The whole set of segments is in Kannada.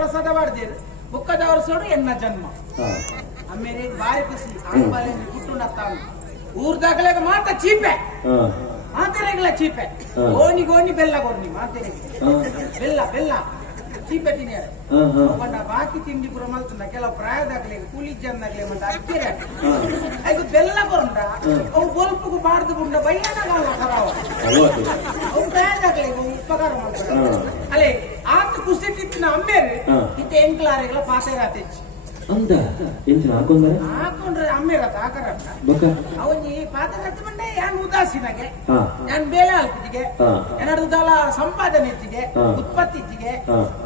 ಪ್ರಸಾದ ಮಾಡ್ದೇರು ಬುಕ್ಕದವರು ಸೋಡು ಎನ್ನ ಜನ್ಮ ಆಮೇಲೆ ಬಾರಿ ಖುಷಿ ಆಂಬಾಲೆ ಕುಟ್ಟು ತಾನು ಊರ್ದಾಗಲಾಗ ಮಾತ ಚೀಪೆ ಮಾತೆರೆಗಳ ಚೀಪೆ ಗೋಣಿ ಗೋಣಿ ಬೆಲ್ಲ ಗೋಣಿ ಮಾತೆರೆಗೆ ಬೆಲ್ಲ ಬೆಲ್ಲ ಚೀಪೆ ತಿನ್ಯಾರ ಬಾಕಿ ತಿಂಡಿ ಪುರ ಮಲ್ತುಂಡ ಕೆಲವು ಪ್ರಾಯದಾಗ್ಲಿ ಕೂಲಿ ಜನ್ನಾಗ್ಲಿ ಮಂಡ ಅಕ್ಕಿರ ಅದು ಬೆಲ್ಲ ಕೊರಂಡ ಅವು ಗೋಲ್ಪುಗು ಬಾರ್ದು ಬುಂಡ ಬಯ್ಯನಾಗಲ್ಲ ಖರಾವ ಅವು ಪ್ರಾಯದಾಗ್ಲಿ ಉಪಕಾರ ಮಾಡ್ತಾರೆ ಅಲ್ಲೇ ಆತ ಕುಸ್ತಿ ತಿತ್ತಿನ ಅಮ್ಮೇರು ಇತ್ತೆ ಎಂಕ್ಲಾರೆಗಳ ಪಾತೆರ ತೆಚ್ಚಿ ಅಂತ ಎಂಚಿನ ಹಾಕೊಂಡ್ರೆ ಅಮ್ಮೇರತ್ತ ಹಾಕರತ್ತ ಅವನಿ ಪಾತೆರ ಮಂಡೆ ಯಾನ್ ಉದಾಸೀನಗೆ ಯಾನ್ ಬೇಲೆ ಅಲ್ಪಿಗೆ ಏನಾಡ್ದಲ್ಲ ಸಂಪಾದನೆ ಹೆಚ್ಚಿಗೆ ಉತ್ಪತ್ತಿ ಹೆಚ್ಚಿಗೆ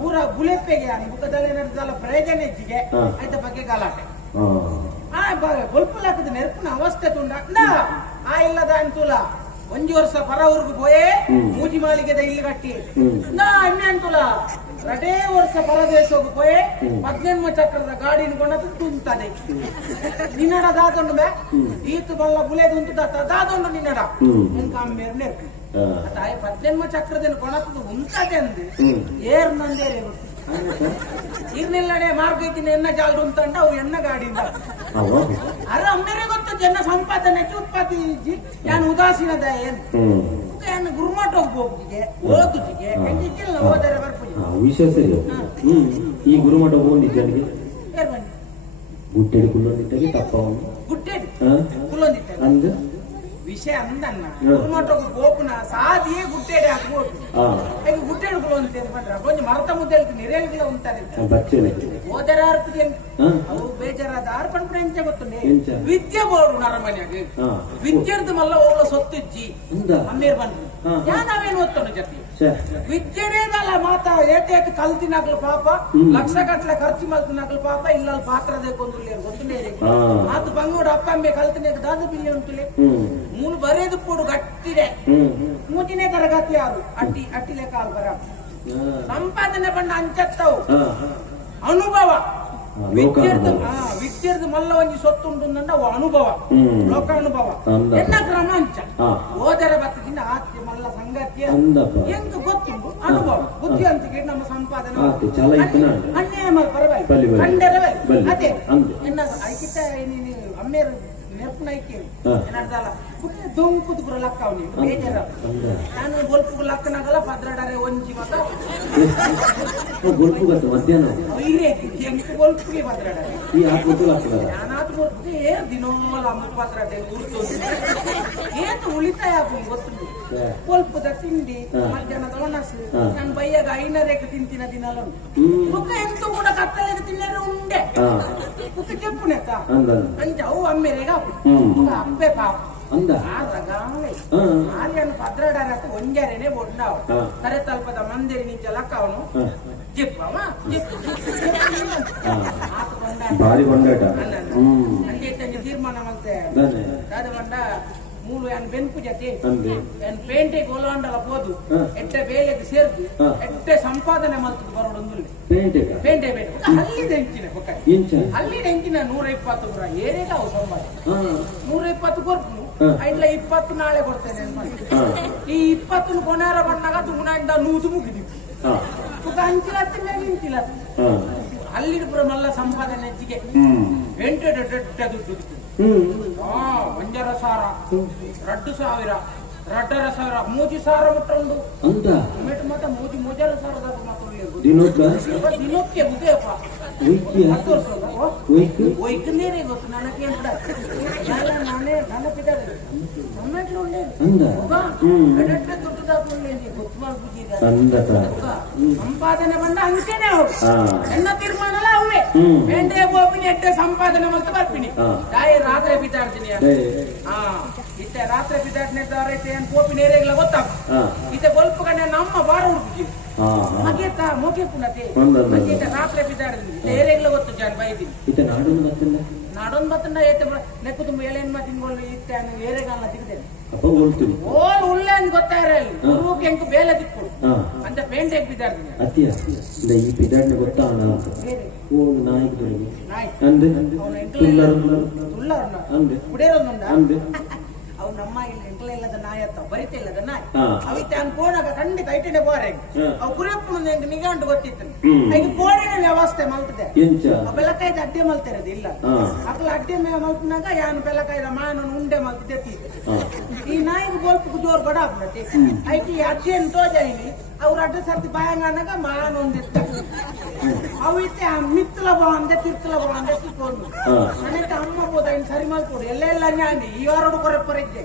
ಪೂರ ಗುಲೆಪ್ಪೆಗೆ ಬುಕ್ಕದಲ್ಲಿ ಏನಾಡ್ದಲ್ಲ ಪ್ರಯೋಜನ ಹೆಚ್ಚಿಗೆ ಆಯ್ತ ಬಗ್ಗೆ ಗಲಾಟೆ ಗೊಲ್ಪುಲ್ ಹಾಕಿದ ನೆರಪಿನ ಅವಸ್ಥೆ ತುಂಡ ಆ ಇಲ್ಲದ ಅಂತೂಲ 1 ವರ್ಷ ಪರ ಊರಿಗೆ ಪೋಯೇ ಮೂಜಿ ಮಾಳಿಗೆದ ಇಲ್ಲಿ ಕಟ್ಟಿ ಅಣ್ಣೆ ಅಂತೂಲ 2 ವರ್ಷ ಪರದೇಶಕ್ಕೆ ಪೋಯೇ 18 ಚಕ್ರದ ಗಾಡಿನ ಕೊಂಡದ್ದು ತುಂಬ್ತದೆ ನಿನ್ನಡ ದಾದೊಂಡು ಬೇ ಈತು ಬಲ್ಲ ಬುಲೆದು ಉಂಟು ದಾದೊಂಡು ನಿನ್ನಡ ಎಂಕ ಅಮ್ಮೇರು ನೆರಪು ತಾಯಿ 18 ಚಕ್ರದಿಂದ ಕೊಂಡದ್ದು ಉಂಟದೆ ಅಂದು ಏರ್ ನಂದೇರೆ ಇರ್ನಿಲ್ಲಡೆ ಮಾರ್ಗ ಐತಿನ ಎನ್ನ ಜಾಲ್ಡು ಅಂತಂಡ ಅವು ಎನ್ನ ಗಾಡಿಯಿಂದ ಅರೆ ಅಮ್ಮೇರೆ ಗೊತ್ತು ಜನ ಸಂಪಾದನೆ ಉತ್ಪತ್ತಿ ಯಾನ್ ಉದಾಸೀನದ ಏನು ಗುರುಮಠ ಹೋಗ್ಬೋಗಿಗೆ ಓದುತ್ತಿಗೆ ಹೆಂಗಿಲ್ಲ ಹೋದರೆ ಬರ್ಪುಜಿ ವಿಶೇಷ ಈ ಗುರುಮಠ ಹೋಗಿದ್ದನಿಗೆ ಗುಟ್ಟೆಡು ಕುಲ್ಲೊಂದಿಟ್ಟಾಗೆ ತಪ್ಪ ಗುಟ್ಟೆಡು ಕುಲ್ಲೊಂದಿಟ್ಟ ಅಂದ ವಿಷಯ ಅಂದನ್ನ ಗುರುಮಠ ಗೋಪುನ ಸಾದಿಯೇ ಗುಟ್ಟೆಡೆ ಹಾಕ್ಬೋದು ಈಗ ಗುಟ್ಟೆಡು ಕುಲ್ಲೊಂದಿ ಬಂದ್ರ ಕೊಂಚ ಮರತ ಮುದ್ದೆ ನಿರೇಲ್ಗಳ ಉಂಟಾರೆ ಹೋದರ ಅರ್ಪಿಗೆ ಅವು ಬೇಜಾರಾದ ಅರ್ಪಣೆ ಎಂಚ ಗೊತ್ತುಂಡೆ ವಿದ್ಯೆ ಬೋರ್ಡು ನರಮನೆಯಾಗ ವಿದ್ಯಾರ್ಥ ಮಲ್ಲ ಹೋಗ್ಲ ಸೊತ್ತಿಜ್ಜಿ ಅಮ್ಮೇರ್ ಬಂದ್ರು ನಾವೇನು ಓದ್ತಾನು ಜೊತೆ ವಿದ್ಯೆನೇದಲ್ಲ ಮಾತ ಏಟೇಟ್ ಕಲ್ತಿನಾಗ್ಲು ಪಾಪ ಲಕ್ಷ ಗಟ್ಟಲೆ ಖರ್ಚು ಮಲ್ತಿನಾಗ್ಲು ಪಾಪ ಇಲ್ಲ ಪಾತ್ರದೇ ಕೊಂದು ಗೊತ್ತುಂಡೆ ಮಾತು ಬಂಗೋಡು ಅಪ್ಪ ಅಮ್ಮೆ ಕಲ್ತಿನಾಗ ದಾದ ಬಿಲ್ಲಿ ಉಂಟುಲೆ ಮೂನು ಬರೆದು ಪೋಡು ಗಟ್ಟಿದೆ 3ನೇ ತರಗತಿ ಅದು ಅಟ್ಟಿ ಲೆಕ್ಕ ಅಲ್ಲಿ ಬರ ಸಂಪಾದನೆ ಬಂಡ ಅಂಚತ್ತವು ಅನುಭವ ವಿದ್ಯಾರ್ಥ ಮಲ್ಲ ಒಂಜಿ ಸೊತ್ತು ಉಂಟು ಅವು ಅನುಭವ ಲೋಕ ಅನುಭವ ಎನ್ನ ಕ್ರಮಾಂಚ ಓದರ ಬತ್ತಿನ ಆಸ್ತಿ ಮಲ್ಲ ಸಂಗತಿಯ ಹೆಂಗ್ ಗೊತ್ತುಂಟು ಅನುಭವ ಬುದ್ಧಿವಂತಿಕೆ ನಮ್ಮ ಸಂಪಾದನೆ ಅನ್ಯಾಯ ಪರವಾಗಿ ಕಂಡರವೇ ಅದೇ ಎನ್ನ ಐಕಿತ ಅಮ್ಮೇರು ನೆರ್ಪುನ ಐಕೆ ಏನಾಡ್ದಲ್ಲ ದೊಂಕುದು ಪುರ ಲಕ್ಕ ಅವನಿ ಬೇಜಾರ ನಾನು ಗೊಲ್ಪು ಲಕ್ಕನಾಗಲ್ಲ ಭದ್ರಾಡರೆ ಒಂಜಿ ಮತ ಗೊಲ್ಪು ಗತ್ತು ಮಧ್ಯಾಹ್ನ ಹೆಂಗ್ ಗೊಲ್ಪುಗೆ ಭದ್ರಾಡರೆ ಈ ಆತ್ಮತ್ತು ಲಕ್ಕ ನಾನಾತ್ ಗೊತ್ತು ದಿನೋಲ ಅಮ್ಮ ಭದ್ರಾಡೆ ಉಳಿತು ಏತು ಉಳಿತಾಯ ಗೊತ್ತುಂಟು ಗೊಲ್ಪುದ ತಿಂಡಿ ಮಧ್ಯಾಹ್ನದ ಒಣಸು ನಾನು ಬೈಯಾಗ 500 ತಿಂತಿನ ದಿನಲ್ಲ ಮುಖ ಎಂತ ಕೂಡ ಕತ್ತಲೆಗೆ ತಿನ್ನರೆ ಉಂಡೆ ಮುಖ ಕೆಪ್ಪುನೆತ್ತ ಅಂಚ ಅವು ಅಮ್ಮೆರೆಗ ಅಪ್ಪೆ ಪಾಪ ಆರ್ಯನು ಭದ್ರಾಡಾರ ಒಂಜಾರೇನೆ ಬೊಂಡಾವ್ ಕರೆ ತಲ್ಪದ ಮಂದಿರಿ ನಿಂಚ ಲಕ್ಕ ಅವನು ಜಿಪ್ಪವ ಅಲ್ಲಿ ತೀರ್ಮಾನ ಮತ್ತೆ ಅದು ಬಂಡ ಮೂಲು ಏನ್ ಬೆನ್ಪು ಜತೆ ಏನ್ ಪೇಂಟೆ ಗೋಲಾಂಡಲ ಹೋದು ಎಟ್ಟೆ ಬೇಲೆಗೆ ಸೇರ್ದು ಎಟ್ಟೆ ಸಂಪಾದನೆ ಮಲ್ತು ಬರೋಡೊಂದು ಪೇಂಟೆ ಬೇಡ ಅಲ್ಲಿದೆ ಎಂಚಿನ ಅಲ್ಲಿದೆ ಎಂಚಿನ 120 ಪುರ ಏನೇಗ ಅವು ಸಂಪಾದನೆ 120 ಕೊರ್ಪು ಐಡ್ಲ 20 ನಾಳೆ ಕೊಡ್ತೇನೆ ಈ 20 ಕೊನಾರ ಬಣ್ಣಾಗ ತುಮನಾಂಡ 100 ಮುಗಿದಿತ್ತು ಅಂಚಿಲತ್ತಿ ಮೇಲೆ ಇಂಚಿಲತ್ತಿ ಅಲ್ಲಿ ಪುರ ಮಲ್ಲ ಸಂಪಾದನೆ ಹೆಚ್ಚಿಗೆ ಎಂಟು ದೊಡ್ಡ ದುಡ್ಡು ಒಂಜರ ಸಾರ 2,000 2,500 3,000 ಮುಟ್ಟೊಂದು ಮತ್ತ 3,000 ಸಾರದಾಗ ಮಾತ್ರ ದಿನಕ್ಕೆ ಉದಯಪ್ಪ 10 ವರ್ಷ ಒಯ್ಕಂದೇನೆ ಗೊತ್ತು ನನಗೆ ನಾನೇ ನನ್ನ ಪಿದಾರೆ ನಮ್ಮೆಟ್ಲು ಉಂಡೆ ಗೊತ್ತು ಮಾಡ್ಬಿಟ್ಟಿದೆ ಸಂಪಾದನೆ ಬಂದ ಅಂಚೆನೆ ಎನ್ನ ತೀರ್ಮಾನ ಅಲ್ಲ ಅವೇ ಬೇಂಡೆ ಗೋಪಿನಿ ಎಟ್ಟೆ ಸಂಪಾದನೆ ಮತ್ತೆ ಬರ್ತೀನಿ ತಾಯಿ ರಾತ್ರಿ ಬಿದ್ದಾಡ್ತೀನಿ ಇತ್ತೆ ರಾತ್ರಿ ಬಿದ್ದಾಡ್ನೆ ಏನ್ ಗೋಪಿ ನೇರೆಗ್ಲ ಗೊತ್ತಾಗ ಇತ್ತೆ ಬಲ್ಪ್ ಕಡೆ ನಮ್ಮ ಬಾರ ಹುಡುಕಿ ಮಗೇತ ಮೋಕೆ ಪುನತೆ ರಾತ್ರಿ ಬಿದ್ದಾಡ್ತೀನಿ ನೇರೆಗ್ಲ ಗೊತ್ತು ಜಾನ್ ಬೈದಿನಿ ನಡೊಂದು ಬತ್ತಂಡ ಏತೆ ನೆಕ್ಕು ತುಂಬ ಎಳೆನ್ ತಿನ್ಕೊಂಡು ಇತ್ತೆ ಏರೆಗಾಲ ತಿಕ್ತೇನೆ ಓಲ್ ಉಳ್ಳೆ ಅಂತ ಗೊತ್ತಾರೆ ಅಲ್ಲಿ ಗುರುಕ್ಕೆ ಎಂಕು ಬೇಲೆ ತಿಕ್ಕು ಅಂತ ಪೇಂಟ್ ಹೇಗೆ ಬಿದ್ದಾಡ್ತೀನಿ ಅತ್ಯ ಈ ಬಿದ್ದಾಡ್ನೆ ಗೊತ್ತಾ ಓ ನಾಯಿಗೆ ತೊಡಗಿ ಅಂದೆ ತುಳ್ಳಾರನ್ನ ಅಂದೆ ಕುಡಿಯೋದೊಂದ ಅಂದೆ ಅವು ನಮ್ಮ ಇಲ್ಲಿ ಎಂಟ್ಲ ಇಲ್ಲದ ನಾಯಿ ಅತ್ತ ಬರಿತೆ ಇಲ್ಲದ ನಾಯಿ ಅವಿತ್ತೆ ಅವ್ನು ಕೋಣಾಗ ಖಂಡಿತ ಐಟೆ ಬೋರೆ ಅವು ಕುರಿಯಪ್ಪನ ಹೆಂಗ್ ನಿಗಾಂಟು ಗೊತ್ತಿತ್ತು ಈಗ ಕೋಣಿನ ವ್ಯವಸ್ಥೆ ಮಲ್ತಿದೆ ಬೆಲಕಾಯ್ದ ಅಡ್ಡೆ ಮಲ್ತಿರೋದು ಇಲ್ಲ ಅಕ್ಲ ಅಡ್ಡೆ ಮಲ್ತಿನಾಗ ಯಾನು ಬೆಲಕಾಯ್ದ ಮಾನ ಉಂಡೆ ಮಲ್ತಿದ್ದೆ ಈ ನಾಯಿಗೆ ಗೋಲ್ಪು ಜೋರ್ ಬಡ ಆಗ್ಬಿಡತ್ತೆ ಐಕಿ ಅಡ್ಡೆಯನ್ನು ತೋಜಾಯಿನಿ ಅವ್ರ ಅಡ್ಡ ಸರ್ತಿ ಬಾಯಂಗಾನಾಗ ಮಾನ ಒಂದಿತ್ತ ಅವು ಇತ್ತೆ ಮಿತ್ತಲ ಬಾ ಅಂದೆ ತಿರ್ತಲ ಬಾ ಅಂದೆ ತಿಕ್ಕೊಂಡು ನನಗೆ ಅಮ್ಮ ಬೋದ ಇನ್ನು ಸರಿ ಮಲ್ಕೊಡು ಎಲ್ಲೆಲ್ಲ ನ್ಯಾಂಡಿ ಈ ವಾರೋಡು ಕೊರೆ ಕೊರಕ್ಕೆ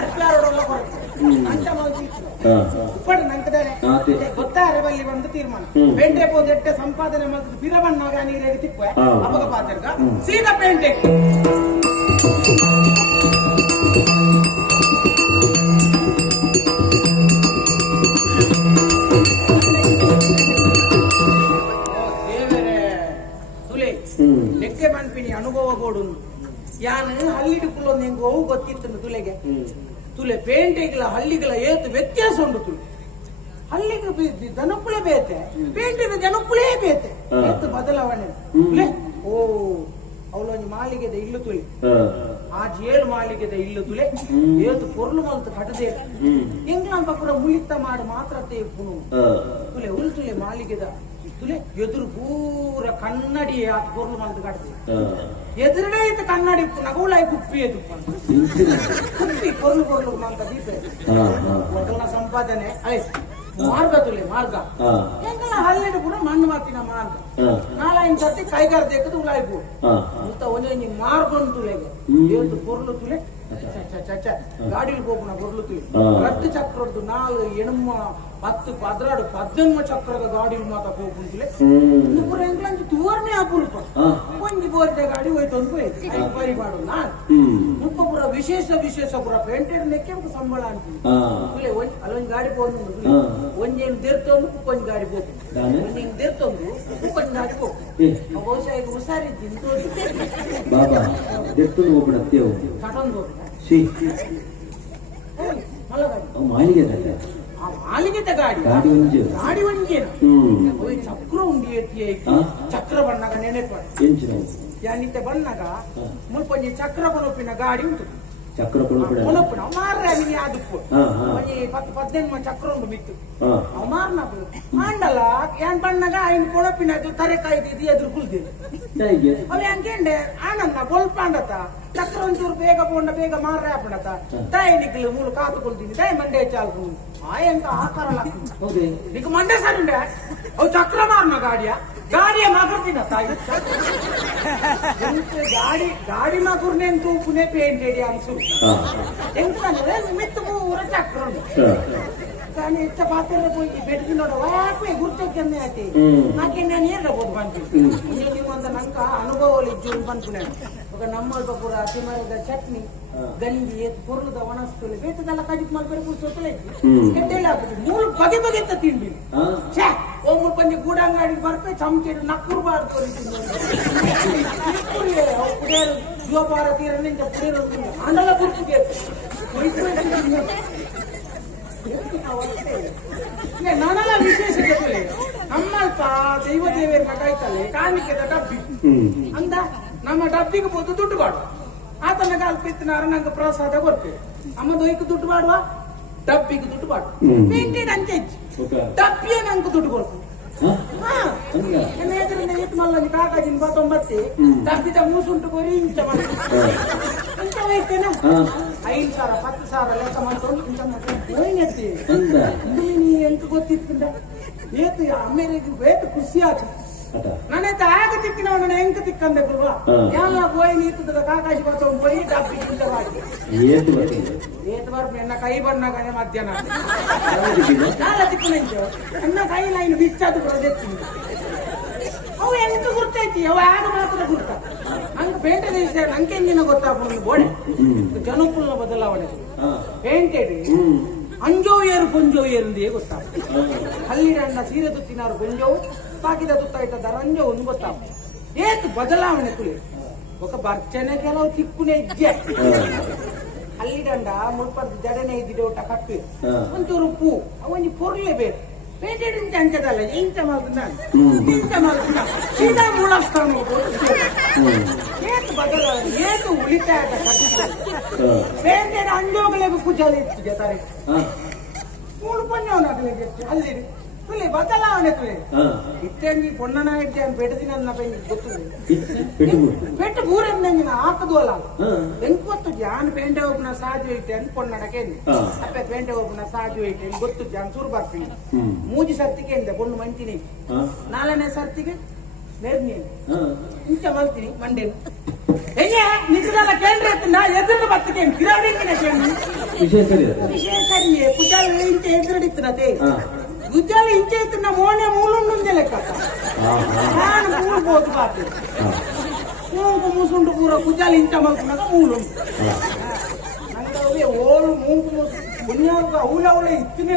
ಅರ್ಪಿಯಾರೋಡೆಲ್ಲ ಕೊರಕ್ಕೆ ಅಂತ ಮಲ್ತಿತ್ತು ಉಪ್ಪಡು ನಂಕದೆ ಗೊತ್ತಾರೆ ಬಲ್ಲಿ ಒಂದು ತೀರ್ಮಾನ ಪೇಂಟೆ ಬೋದು ಎಟ್ಟೆ ಸಂಪಾದನೆ ಮಾಡ್ತಿದ್ದು ಬಿರಬಣ್ಣಾಗ ನೀರಿಗೆ ತಿಕ್ಕುವೆ ಅಪಗ ಪಾತ್ರಗ ಸೀದಾ ಪೇಂಟೆ ಲೆಕ್ಕೆ ಮನ್ಪಿನಿ ಅನುಭವ ಬೋಡು ಯಾನು ಹಳ್ಳಿಡುಕುಲು ನಿಂಗೆ ಹೋಗು ಗೊತ್ತಿತ್ತು ತುಲೆಗೆ ತುಲೆ ಪೇಂಟೆಗಳ ಹಳ್ಳಿಗಳ ಏತು ವ್ಯತ್ಯಾಸ ಉಂಟು ತುಲೆ ಹಳ್ಳಿಗೆ ಜನಕ್ಕುಳೆ ಬೇತೆ ಪೇಂಟಿನ ಜನಕ್ಕುಳೇ ಬೇತೆ ಏತು ಬದಲಾವಣೆ ತುಲೆ ಓ ಅವಳೊಂದು ಮಾಳಿಗೆದ ಇಲ್ಲು ತುಲೆ ಆಜ್ 7 ಮಾಳಿಗೆದ ಇಲ್ಲು ತುಲೆ ಏತು ಪೊರ್ಲು ಮಲ್ತು ಕಟ್ಟದೆ ಎಂಗ್ಲಾನ್ ಪಕ್ಕರ ಮುಳಿತ ಮಾಡು ಮಾತ್ರ ತೇಪುನು ತುಲೆ ಉಲ್ ತುಲೆ ಮಾಳಿಗೆದ ತುಲೆ ಎದುರು ಪೂರ ಕನ್ನಡಿ ಆ ಪೊರ್ಲು ಮಲ್ತು ಕಟ್ಟದೆ ಎದುರುಗಡೆ ಇತ್ತು ಕನ್ನಡಿ ನಗುಳಾಯಿ ಕುಪ್ಪಿ ಎದು ಕುಪ್ಪಿ ಪೊರ್ಲು ಪೊರ್ಲು ಮಲ್ತ ದೀಪ ಮೊದಲ ಸಂಪಾದನೆ ಆಯ್ತು ಮಾರ್ಗ ತುಲೆ ಮಾರ್ಗ ಎಂಗಲ ಹಳ್ಳಿಡು ಕೂಡ ಮಣ್ಣು ಮಾತಿನ ಮಾರ್ಗ ನಾಲ್ಕು ಸರ್ತಿ ಕೈಗಾರ ದೇಕದು ಉಲಾಯ್ಬು ಅಂತ ಒಂದೊಂದು ಮಾರ್ಗ ತುಲೆಗೆ ಏತು ಪೊರ್ಲು ತುಲೆ ಗಾಡಿಲಿ ಹೋಗುಣ ಪೊರ್ಲು ತುಲೆ ರದ್ದು ಚಕ್ರದ್ದು 4 ಎಣಮ್ಮ 10 16 18 ಚಕ್ರದ ಗಾಡಿ ಮಾತ ಹೋಗುಂತಲೆ ಪೂರ ಎಂಗ್ಲಂಜಿ ತೂರ್ನೆ ಆಪುಲ್ಪ ಒಂಜಿ ಬೋರ್ದ ಗಾಡಿ ಹೋಯ್ತೊಂದು ಹೋಯ್ತು ಬರಿ ಮಾಡು ನಾನು ಮುಪ್ಪ ಪೂರ ವಿಶೇಷ ಪೂರ ಪೇಂಟೆಡ್ ನೆಕ್ಕೆ ಸಂಬಳ ಅಂತೀವಿ ಅಲ್ಲೊಂದು ಗಾಡಿ ಹೋಗಿ ಒಂಜೇನು ದೇರ್ತೊಂದು ಒಂಜಿ ಗಾಡಿ ಹೋಗು ಒಂಜೇನು ದೇರ್ತೊಂದು ಒಂಜಿ ಗಾಡಿ ಹೋಗು ಬಹುಶಃ ಈಗ ಹುಷಾರಿದ್ದೀನಿ ತೋರಿ ಬಾಬಾ ದೇರ್ತೊಂದು ಹೋಗ್ಬಿಡತ್ತೇವು ಕಟೊಂದು ಮಲ್ಲ ಗಾಡಿ ಮಾಲಿಗೆ ಮಾಲಿಗೆದ ಗಾಡಿ ಗಾಡಿ ಒಂಜೇನು ಚಕ್ರ ಉಂಡಿ ಎತ್ತಿ ಚಕ್ರ ಬಣ್ಣಗ ನೆನೆಪಾಡು ಯಾನಿತ್ತೆ ಬಣ್ಣಗ ಮುಲ್ಪೊಂಜಿ ಚಕ್ರ ಕೊನೊಪ್ಪಿನ ಗಾಡಿ ಉಂಟು ಚಕ್ರ ಕೊನೊಪ್ಪಿನ ಮಾರ್ರೆ ಅಲ್ಲಿ ಆದುಪ್ಪು ಒಂಜಿ 10-18 ಚಕ್ರ ಉಂಟು ಬಿತ್ತು ಅವ ಮಾರ್ನ ಮಂಡಲ ಯಾನ್ ಬಣ್ಣಗ ఆయన ಕೊನೊಪ್ಪಿನ ತರೆಕಾಯಿ ಇದು ಎದುರು ಕುಲ್ದಿದೆ ಅವ ಯಾನ್ಕೆಂಡೆ ಆನಂದ ಗೊಲ್ಪಾಂಡತ ಚಕ್ರ ಒಂಚೂರು ಬೇಗ ಪೋಂಡ ಬೇಗ ಮಾರ್ರೆ ಆಪಣತ ತಾಯಿ ನಿಕ್ಲು ಮೂಲು ಕಾತುಕೊಳ್ತೀನಿ ತಾಯಿ ಮಂಡೆ ಚಾಲ್ಕು ಆಯಂತ ಆಕಾರ నీకు మండే సార్ ఉండే అవు చక్రమార్న గాడియ మాకుర్తిన తాయి గాడి మాకుర్నేను తూపునే పెయింటెడ్ అంశు ఎందుకంటే మిత్తు ఊర చక్రం కానీ ఇచ్చ పాత్రలో పోయి పెట్టుకున్నాడు వాపే గుర్తొక్కింది అయితే నాకేం నేను ఏర్రపోదు పంపి అంత నంక అనుభవాలు ఇచ్చి పనుకున్నాను ఒక నమ్మల కూర తిమ్మల చట్నీ ಗಂಜಿ ಪೊರ್ಲದ ಒಣಸ್ತುಲೆ ಬೇತದಲ್ಲ ಕಜಿತ್ ಮಾಡ್ಕೊಂಡು ಕೂರ್ಸೋತಲೆ ಕೆಟ್ಟೆಲ್ಲ ಆಗ್ತದೆ ಮೂರು ಬಗೆ ಬಗೆತ್ತ ತಿಂಡಿ ಛೇ ಒಮ್ಮೆ ಪಂಜೆ ಗೂಡಂಗಾಡಿ ಬರ್ತೆ ಚಮಚೆ ನಕ್ಕುರ್ಬಾರ್ದು ಪುಡಿಯರು ಜೋಪಾರ ತೀರನಿಂದ ಪುಡಿಯರು ಅಂಡಲ ಗುರ್ತಿಗೆ ನಾನೆಲ್ಲ ವಿಶೇಷತೆ ನಮ್ಮಲ್ಪ ದೈವ ದೇವರನ್ನ ಕಾಯ್ತಲೆ ಕಾಣಿಕೆದ ಡಬ್ಬಿ ಅಂದ ನಮ್ಮ ಡಬ್ಬಿಗೆ ಹೋದು ದುಡ್ಡು ಬಾಡು ಆತನ ಕಲ್ಪಿತ್ತಿನಾರ ನಂಗೆ ಪ್ರಸಾದ ಬರ್ತೇವೆ ಅಮ್ಮ ದೊಯ್ಕು ದುಡ್ಡು ಮಾಡುವ ಡಬ್ಬಿಗೆ ದುಡ್ಡು ಮಾಡು ಪೇಂಟೆಡ್ ಅಂಚೆ ಡಬ್ಬಿಯ ನಂಗೆ ದುಡ್ಡು ಕೊಡ್ತೀನಿ ಮಲ್ಲ ಕಾಕಾಜಿನ 19 ಡಬ್ಬಿದ ಮೂಸುಂಟು ಕೋರಿ ಇಂಚ ಇಂಚ ವಹಿಸ್ತೇನೆ 5,000 10,000 ಲೆಕ್ಕ ಮಾಡ್ಕೊಂಡು ಇಂಚ ಮಾಡ್ಕೊಂಡು ನೀ ಎಂತ ಗೊತ್ತಿತ್ತುಂಡ ಏತು ಅಮ್ಮೇರಿಗೆ ಬೇತು ಖುಷಿ ಆಚೆ ನಾನೈತೆ ಆಗ ತಿಕ್ಕಿನವನ ಎಂಕ ತಿಕ್ಕಂದಲ್ವಾ ಎಲ್ಲ ಹೋಯ್ ನೀತದ ಕಾಕಾಜಿ ಬರ್ತವ್ ಹೋಯ್ ಡಬ್ಬಿ ಇಂಚ ಮಾಡಿ ಏತು ಬರ್ಬಿ ಎನ್ನ ಕೈ ಬಣ್ಣಗನೆ ಮಧ್ಯಾಹ್ನ ನಾಲ ತಿಕ್ಕನಂಚ ಎನ್ನ ಕೈ ಲೈನ್ ಬಿಚ್ಚಾದು ಬರೋದೆತ್ತೀನಿ ಅವು ಎಂತ ಗುರ್ತೈತಿ ಅವ ಆಗ ಮಾತ್ರ ಗುರ್ತ ಹಂಗ ಪೇಂಟೆಡ್ ವಿಷಯ ನಂಗೆ ಹೆಂಗಿನ ಗೊತ್ತಾಗ್ಬೋದು ಗೋಡೆ ಜನಕುಲ ಬದಲಾವಣೆ ಪೇಂಟೆಡ್ ಅಂಜೋ ಏರು ಕೊಂಜೋ ಏರುಂದೇ ಗೊತ್ತಾಗ್ತದೆ ಹಳ್ಳಿರಣ್ಣ ಸೀರೆ ತುತ್ತಿನಾರು ಕೊಂಜೋವು ಬಾಕಿದ ತುತ್ತ ಇಟ್ಟದ ರಂಜೋ ಒಂದು ಗೊತ್ತಾಗ್ತದೆ ಏತು ಬದಲಾವಣೆ ತುಳಿ ఒక ಬರ್ಚನೆ ಕೆಲವು ತಿಕ್ಕುನೆ ಇದ್ದೆ ಅಲ್ಲಿಡಂಡ ಮುಳ್ಪದ ಜಡನೆ ಇದ್ದಿದೆ ಊಟ ಕಪ್ಪಿ ಒಂಚೂರು ಉಪ್ಪು ಅವನಿ ಪೊರ್ಲೇಬೇಕು ಪೇಟೆಡ್ ಅಂಚದಲ್ಲ ಇಂತ ಮಾಡ್ಕೊಂಡ ಸೀದಾ ಮೂಳಸ್ಥಾನ ಏತು ಬದಲ ಏತು ಉಳಿತಾಯದ ಪೇಟೆಡ್ ಅಂಜೋಗಲೆಗೂ ಕುಜಾಲಿ ಇರ್ತಿದೆ ತಾರೆ ಮೂಳು ಪಂಜವನಾಗಲಿಗೆ ಅಲ್ಲಿ ತುಲೆ ಬದಲಾವಣೆ ತುಲೆ ಇತ್ತಂಗಿ ಪೊಣ್ಣನ ಇದ್ದೆ ಅಂತ ಬೆಟ್ಟದಿನ ನನ್ನ ಪೈಂಗಿ ಗೊತ್ತು ಪೆಟ್ಟು ಬೂರೆಂದಿನ ಹಾಕದು ಅಲ್ಲ ಎಂಕೊತ್ತು ಜಾನ್ ಪೇಂಟೆ ಹೋಗ್ನ ಸಾಧ್ಯ ಐತೆ ಅಂತ ಪೊಣ್ಣಡಕ್ಕೆ ಅಪ್ಪೆ ಪೇಂಟೆ ಹೋಗ್ನ ಸಾಧ್ಯ ಐತೆ ಗೊತ್ತು ಜಾನ್ ಸುರು ಬರ್ತೀನಿ ಮೂಜಿ ಸರ್ತಿಗೆ ಎಂದೆ ಪೊಣ್ಣು ಮಂಚಿನಿ 4ನೇ ಸರ್ತಿಗೆ ನೇರ್ನಿ ಇಂಚ ಮಲ್ತೀನಿ ಮಂಡೇನು ಹೆಂಗೆ ನಿಜದಲ್ಲ ಕೇಂದ್ರ ನಾ ಎದುರು ಬರ್ತಕ್ಕೆ ಗಿರಾಡಿನ ವಿಶೇಷ ಸರಿ ಪುಜಾಲ ಇಂಚ ಎದುರಡಿತ್ತನತೆ ಗುಜ್ಜಾಲಿ ಇಂಚೆ ಇತ್ತು ಮೋನೆ ಮೂಲುಂಡು ಲೆಕ್ಕ ನಾನು ಮೂಳ್ಬೋದು ಬಾತು ಮೂಗು ಮೂಸುಂಡು ಪೂರ ಗುಜ್ಜಾಲಿ ಇಂಚ ಮಲ್ಕೊಂಡಾಗ ಮೂಲುಂಡು ನಂಗೆ ಓಳು ಮೂಗು ಮೂಸು ಮುನ್ಯಾಗ ಅವಳ ಇತ್ತಿನೇ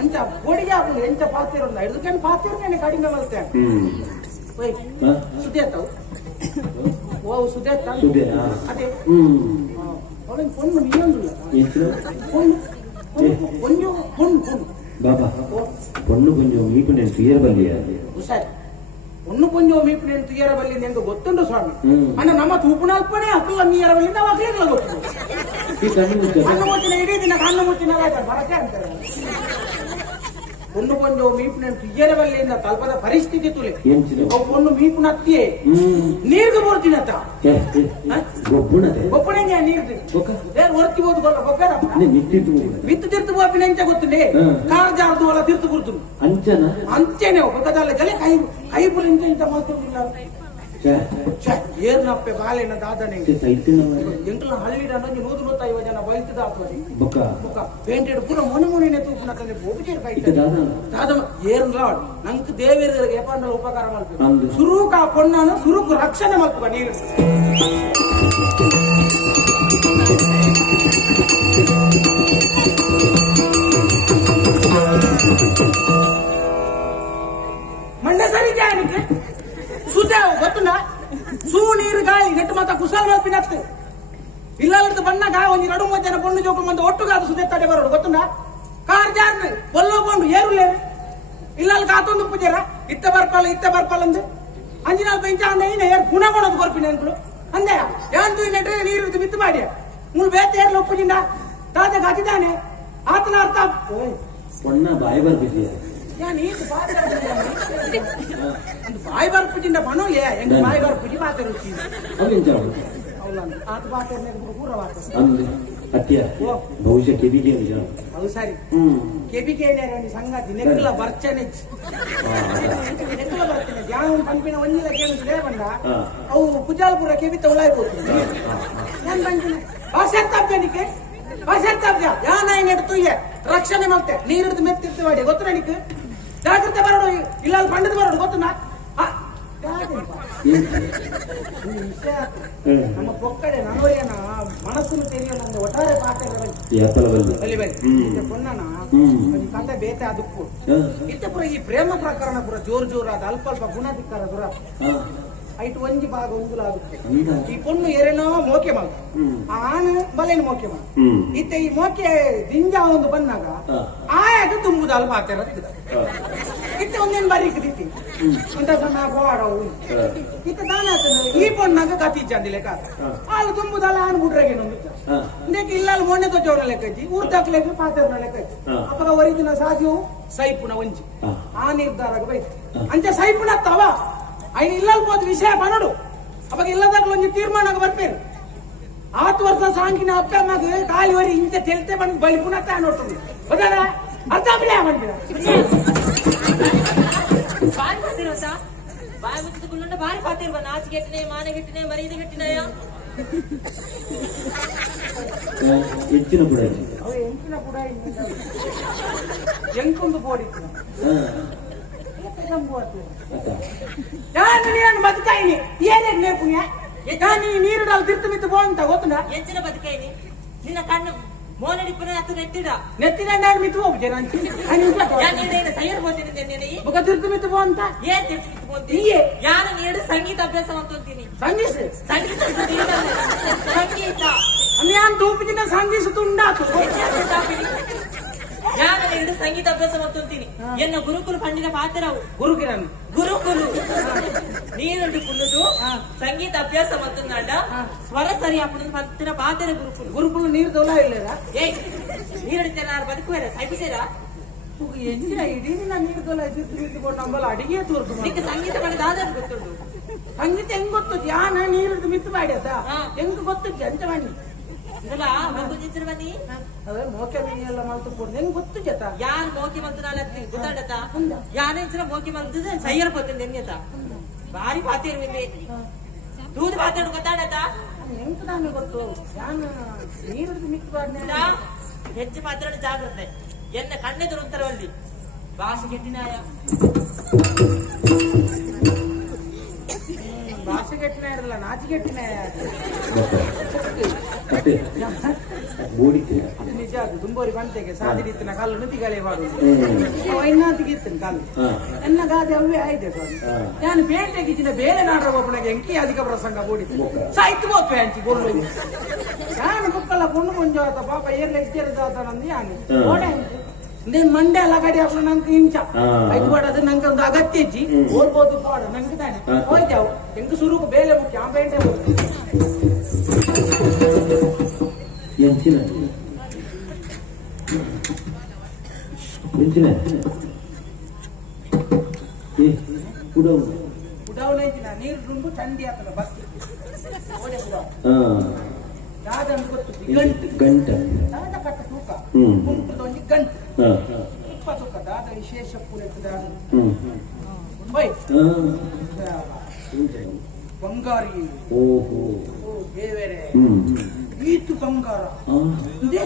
ಅಂಚ ಗೋಡಿಗೆ ಹಾಕೊಂಡು ಎಂಚ ಪಾತಿರೋಲ್ಲ ಹಿಡಿದುಕೊಂಡು ಪಾತಿರೋನೆ ಕಡಿಮೆ ಮಲ್ತೆ ಸುದ್ದಿಯತ್ತವು ಓ ಸುದ್ದಿಯತ್ತ ಅದೇ ಅವಳಿಗೆ ಪೊಣ್ಣು ನೀಯೊಂದಿಲ್ಲ ಪೊಣ್ಣು ಪೊಣ್ಣು ಬಾಬಾ ಪೊಣ್ಣು ಪುಂಜು ಮೀಪು నేను తీయరబల్లి ಸರಿ ಪೊಣ್ಣು ಪುಂಜು ಮೀಪು నేను తీయరబల్లి ಎಂದು ಗೊತ್ತುಂಟು ಸ್ವಾಮಿ ಅಣ್ಣ ನಮ್ಮ ತೂಪುನಲ್ಪನೆ ಅಕ್ಕಲ್ಲ ನೀಯರಬಲ್ಲಿ ನಾವು ಅಕ್ಕಲಿಲ್ಲ ಗೊತ್ತು ಈ ಕಣ್ಣು ಮುಚ್ಚಿನ ಇಡೀ ದಿನ ಕಣ್ಣು ಮುಚ್ಚಿನ ಬರಕೆ ಅಂತಾರೆ ಪೊಣ್ಣು ಪುಂಜು ಮೀಪು నేను తీయరబల్లి ಎಂದ ತಲ್ಪದ ಪರಿಸ್ಥಿತಿ ತುಲೆ ಪೊಣ್ಣು ಮೀಪು ನತ್ತಿಯೇ ನೀರ್ದು ಬರ್ತೀನತ್ತ ಗೊಬ್ಬಣೆ ನೀರ್ದು ಹೊರ್ತಿಬೋದು ಗೊಬ್ಬರ ಬಿತ್ತು ತಿರ್ತು ಬೋಪಿನ ಎಂಚ ಗೊತ್ತುಂಡೆ ಕಾರ್ ಜಾರ್ದು ಅಲ್ಲ ತಿರ್ತು ಗುರುತು ಅಂಚೆನೆ ಒಬ್ಬದಲ್ಲಿ ಗಲೆ ಕೈ ಪುಲ್ ಇಂಚ ಇಂಚ ಮಾತಾಡಿಲ್ಲ ಏರ್ನಪ್ಪೆ ಬಾಲೆನ ದಾದನೆ ಎಂಕಲ ಹಳ್ಳಿಡ ನಂಗೆ 150 ಜನ ಬೈತದ ಆಗ್ತದೆ ಪೇಂಟೆಡ್ ಪೂರ ಮೊನೆ ತೂಪುನ ತಂದೆ ಬೋಬಿಜೇರ್ ಕೈ ದಾದ ಏರ್ಲ ನಂಗೆ ದೇವೇರಿಗೆ ಏಪಾಂಡಲ ಉಪಕಾರ ಮಾಡ್ತೀವಿ ಸುರುಕ ಪೊಣ್ಣನ ಸುರುಕು ರಕ್ಷಣೆ ಮಾಡ್ತೀವ ನೀರು ಮಂಡ ಸರಿ ಜಾಯನಿಗೆ ಸುದೇವ್ ಗೊತ್ತುಂಡ ಸೂ ನೀರು ಗಾಳಿ ನೆಟ್ಟು ಮತ್ತ ಕುಸಲ್ ಮಲ್ಪಿನತ್ತು ಇಲ್ಲದ ಬಣ್ಣಗ ಒಂದು 2-3 ಜನ ಪೊಣ್ಣು ಜೋಕುಲು ಮಂದ ಒಟ್ಟುಗಾದ ಸುದೆತ್ತಡೆ ಬರೋಡು ಗೊತ್ತುಂಡ ಕಾರ್ ಜಾರ್ದು ಒಲ್ಲೋ ಕೊಂಡು ಏರುಲೇರು ಇಲ್ಲಲ್ಲಿ ಕಾತೊಂದು ಪೂಜಾರ ಇತ್ತ ಬರ್ಪಲ್ಲ ಅಂದು ಅಂಜಿನ ಬೆಂಚ ಅಂದ ಇನ್ನ ಏರ್ ಗುಣಗೊಣದು ಕೊರ್ಪಿನ ಅನ್ಕಳು ಅಂದೆ ಯಾಂತು ನೆಟ್ರೆ ನೀರು ಬಿತ್ತು ಮಾಡಿ ಮೂರು ಬೇತೆ ಏರ್ಲು ಒಪ್ಪುಜಿಂದ ತಾತ ಗತಿದಾನೆ ಆತನ ಅರ್ಥ ಪೊಣ್ಣ ಬಾಯಿ ಬರ್ಬಿದ್ಯಾ ಬಾಯಿ ಬರ್ಪುಜಿಂದ ಬನೋಲೆ ಎಂಟು ಬಾಯಿ ಬರ್ಪುಜಿ ಮಾತಾಡುತ್ತಿ ಬಹುಶಃ ಕೆಬಿಗೆ ಹೌದು ಸರಿ ಕೆಬಿಗೆ ಸಂಗತಿ ನೆಕ್ಕಲ ಬರ್ಚನೆ ನೆಕ್ಕಲ ಬರ್ತೇನೆ ಯಾವ ಪಂಪಿನ ಒಂದಿಲ್ಲ ಕೇಳಿದ್ರೆ ಬಂದ ಅವು ಕುಜಾಲ್ಪುರ ಕೆಬಿ ತಗೊಳ್ಳಾಯ್ಬೋದು ನಾನು ಬಂದಿನ ಭಾಷಾಬ್ಜನಿಕೆ ಭಾಷಾಬ್ಜ ಯಾ ನಾಯಿ ನೆಡ್ತು ರಕ್ಷಣೆ ಮಾಡ್ತೆ ನೀರಿಡ್ದು ಮೆತ್ತಿರ್ತೀವಿ ಮಾಡಿ ಗೊತ್ತು ನನಗೆ ಜಾಗ್ರತೆ ಬರೋಡು ಇಲ್ಲ ಪಂಡಿತ ಬರೋಡು ಗೊತ್ತು ನಮ್ಮ ಪೊಕ್ಕಡೆ ನನವರಿಯನ ಮನಸ್ಸನ್ನು ತೆರೆಯೋ ನನ್ನ ಒಟ್ಟಾರೆ ಪಾತ್ರ ಪೊನ್ನನ ಕತೆ ಬೇತೆ ಅದಕ್ಕೂ ಇತ್ತ ಪುರ ಈ ಪ್ರೇಮ ಪ್ರಕರಣ ಪುರ ಜೋರಾದ ಅಲ್ಪ ಗುಣಧಿಕಾರ ದುರ ಐಟು ಒಂಜಿ ಭಾಗ ಒಂದುಲಾಗುತ್ತೆ ಈ ಪೊಣ್ಣು ಎರೆನೋ ಮೋಕೆ ಮಾಡ ಆನೆ ಬಲೇನು ಮೋಕೆ ಮಾಡ ಇತ್ತ ಈ ಮೋಕೆ ದಿಂಜ ಒಂದು ಬಂದಾಗ ಆಯಾಗ ತುಂಬುದು ಅಲ್ಪ ಹಾಕ್ತಾರ ಇತ್ತ ಒಂದೇನು ಬಾರಿ ಇಕ್ಕದಿತ್ತಿ ಅಂತ ಸಣ್ಣ ಗೋಡವು ಇತ್ತ ದಾನ ಈ ಪೊಣ್ಣಾಗ ಕತಿ ಚಂದಿಲೆ ಕಾತ ಹಾಲು ತುಂಬುದಲ್ಲ ಆನ್ ಬಿಡ್ರಾಗೇನು ಇದಕ್ಕೆ ಇಲ್ಲ ಮೊನ್ನೆ ತೊಚ್ಚವನ ಲೆಕ್ಕ ಐತಿ ಊರ್ದಾಕ್ ಲೆಕ್ಕ ಪಾತ್ರನ ಲೆಕ್ಕ ಐತಿ ಅಪ್ಪಗ ಒರಿಜಿನ ಸಾಧ್ಯವು ಸೈಪುನ ಒಂಜಿ ಆ ನಿರ್ಧಾರ ಬೈತಿ ಅಂಚೆ ಸೈಪುನ ತವ ఆయన ఇల్లకపోతే విషయ పనడు అప్పకి ఇల్లదాకా కొంచెం తీర్మానం ಬರ್ಪೇರು 8 ವರ್ಷ ಸಾಂಗಿನ ಅಪ್ಪ ಮಗ ಕಾಲಿ ವರಿ ಇಂತ ತೆಲ್ತೆ ಬಂದು ಬಲಿಪುನತ್ತ ಅನ್ನೋటుంది ಹೌದಾ ಅರ್ಥ ಆಗ್ಲಿಲ್ಲ ಅವನಿಗೆ ಬಾಯಿ ಬರ್ತಿರೋದಾ ಬಾಯಿ ಮುಚ್ಚಿಕೊಳ್ಳುಂಡ ಬಾರಿ ಪಾತಿರ್ವ ನಾಚಿಗೆಟ್ಟನೆ ಮಾನಗೆಟ್ಟನೆ ಮರೀದೆ ಗೆಟ್ಟಿನಯ ಹೆಚ್ಚಿನ ಕೂಡ ಅವ ಎಂಚಿನ ಕೂಡ ಎಂಕೊಂದು ಬೋಡಿತ್ತು ನಾನು ಬದುಕಾಯಿನಿ ಏನೇನು ನೇರ್ಪುಣ್ಯ ನೀರು ತಿರ್ತು ಮಿತ್ತು ಬೋ ಅಂತ ಗೊತ್ತುಂಡ ಎಂಚಿನ ಬದುಕಾಯಿನಿ ನಿನ್ನ ಕಣ್ಣು ಮೋನಡಿಪುರ ಅತ್ತು ನೆತ್ತಿಡ ನೆತ್ತಿನ ನಾನು ಮಿತ್ತು ಹೋಗ್ತೇನೆ ಯಾನೇನು ಸೈಯರ್ ಹೋಗ್ತೀನಿ ನೆನ್ನೆ ಬುಗ ತಿರ್ತು ಮಿತ್ತು ಬೋ ಅಂತ ಏನ್ ತಿರ್ತು ಹೋಗ್ತೀನಿ ಯಾನ ನೀಡು ಸಂಗೀತ ಅಭ್ಯಾಸ ಅಂತೀನಿ ಸಂಗೀತ ಸಂಗೀತ ಸಂಗೀತ ನಾನು ತೂಪಿದಿನ ಸಂಗೀತ ಉಂಡಾತು ಯಾನ ನೀಡು ಸಂಗೀತ ಅಭ್ಯಾಸ ಅಂತೀನಿ ಎನ್ನ ಗುರುಕುಲು ಪಂಡಿತ ಪಾತ್ರವು ಗುರುಕಿರನ್ ಗುರುಕುಲು ನೀರುಂಡು ಕುಲ್ಲುದು ಸಂಗೀತ ಅಭ್ಯಾಸ ಮತ್ತೊಂದಾಂಡ ಸ್ವರ ಸರಿ ಅಪ್ಪನ ಪತ್ತಿನ ಪಾತ್ರ ಗುರುಕುಲು ಗುರುಕುಲು ನೀರು ದೊಲ ಇಲ್ಲ ಏ ನೀರಡಿತೇನ ಬದುಕುವೇರ ಸೈಪಿಸೇರ ಎಂಚಿನ ಇಡೀ ನೀರು ದೊಲ ಇದ್ದುಕೊಂಡು ನಂಬಲ್ಲ ಅಡಿಗೆ ತೋರ್ದು ನಿಂಗೆ ಸಂಗೀತ ಮಾಡಿದ ಆಧಾರ ಗೊತ್ತುಂಟು ಸಂಗೀತ ಹೆಂಗ್ ಗೊತ್ತದ ಯಾನ ನೀರು ಮಿತ್ತು ಮಾಡ್ಯದ ಹೆಂಗ್ ಗೊತ್ತದ ಎಂತ ಮಾಡಿ ಇದಲ್ಲ ಒಂದು ಚಿತ್ರ ಬನ್ನಿ ಅದೇ ಮೋಕೆ ಎಲ್ಲ ಮಾಡ್ಕೊಂಡು ಹೆಂಗ್ ಗೊತ್ತು ಜತ ಯಾರು ಮೋಕಿ ಮಲ್ತನಾಲ ಗೊತ್ತಾಡತ ಯಾರ ಇದ್ರ ಮೋಕಿ ಮಲ್ತದ ಸೈಯರ್ ಪತ್ತಿನ ಹೆಂಗತ ಭಾರಿ ಪಾತಿರ್ವಿದೆ ದೂದ ಪಾತಾಡು ಗೊತ್ತಾಡತ ಹೆಂಗ್ ನಾನು ಗೊತ್ತು ಯಾನ ನೀರು ಮಿತ್ತು ಮಾಡ್ನ ಹೆಚ್ಚು ಪಾತ್ರದ ಜಾಗ್ರತೆ ಎನ್ನ ಕಣ್ಣೆದುರು ಉತ್ತರವಲ್ಲಿ ಭಾಷೆ ಕೆಟ್ಟಿನಾಯ ಭಾಷೆ ಕೆಟ್ಟಿನ ಇರಲ್ಲ ನಾಚಿ ಕೆಟ್ಟಿನ ಅದು ನಿಜ ಅದು ದುಂಬೋರಿ ಬಂತೆಗೆ ಸಾದಿರಿತ್ತಿನ ಕಲ್ಲು ನುತಿಗಲೆ ಮಾಡುದು ವೈನಾತಿಗಿತ್ತಿನ ಕಲ್ಲು ಎನ್ನ ಗಾದೆ ಅವೇ ಆಯ್ದೆ ನಾನು ಪೇಟೆಗಿಚ್ಚಿನ ಬೇರೆ ನಾಡ್ರ ಒಬ್ಬನಿಗೆ ಎಂಕಿ ಅಧಿಕ ಪ್ರಸಂಗ ಓಡಿತು ಸಾಯ್ತು ಹೋದ್ ಪ್ಯಾಂಚಿ ಗೋಲ್ಲು ನಾನು ಬುಕ್ಕಲ್ಲ ಕೊಂಡು ಮುಂಜು ಆತ ಪಾಪ ಏರ್ಲ ಇಟ್ಟಿರದಾತ ನಂದು ಯಾನು ಓಡೆ నేను మండే అలాగడి అప్పుడు నాకు ఇంచ ఐదు పడదు నాకు ಒಂದು ಅಗತ್ಯ ಇಜ್ಜಿ ಓದ್ಬೋದು ಪಾಡ ನಂಗೆ ತಾನೆ ಹೋಯ್ತಾವು ಹೆಂಗ ಸುರುಕು ಬೇಲೆ ಮುಖ್ಯ ಆ ಬೇಟೆ ಎಂಚಿನ ಎಂಚಿನ ಉಡಾವಣೆಂಚಿನ ನೀರು ರುಂಡು ಚಂಡಿ ಆತನ ಬಸ್ ಓಡೆ ಉಡಾವ ರಾಜ ಅಂತ ಗೊತ್ತು ಗಂಟು ಗಂಟೆ ರಾಜ ಕಟ್ಟ ತೂಕ ಕುಂಟದ ಒಂದು ಗಂಟು ತುಪ್ಪ ತೂಕ ದಾದ ವಿಶೇಷ ಪೂರೈಕೆ ದಾದ ಬಂಗಾರಿ ಓಹೋ ದೇವರೇ ಈತು ಬಂಗಾರ ಇದೇ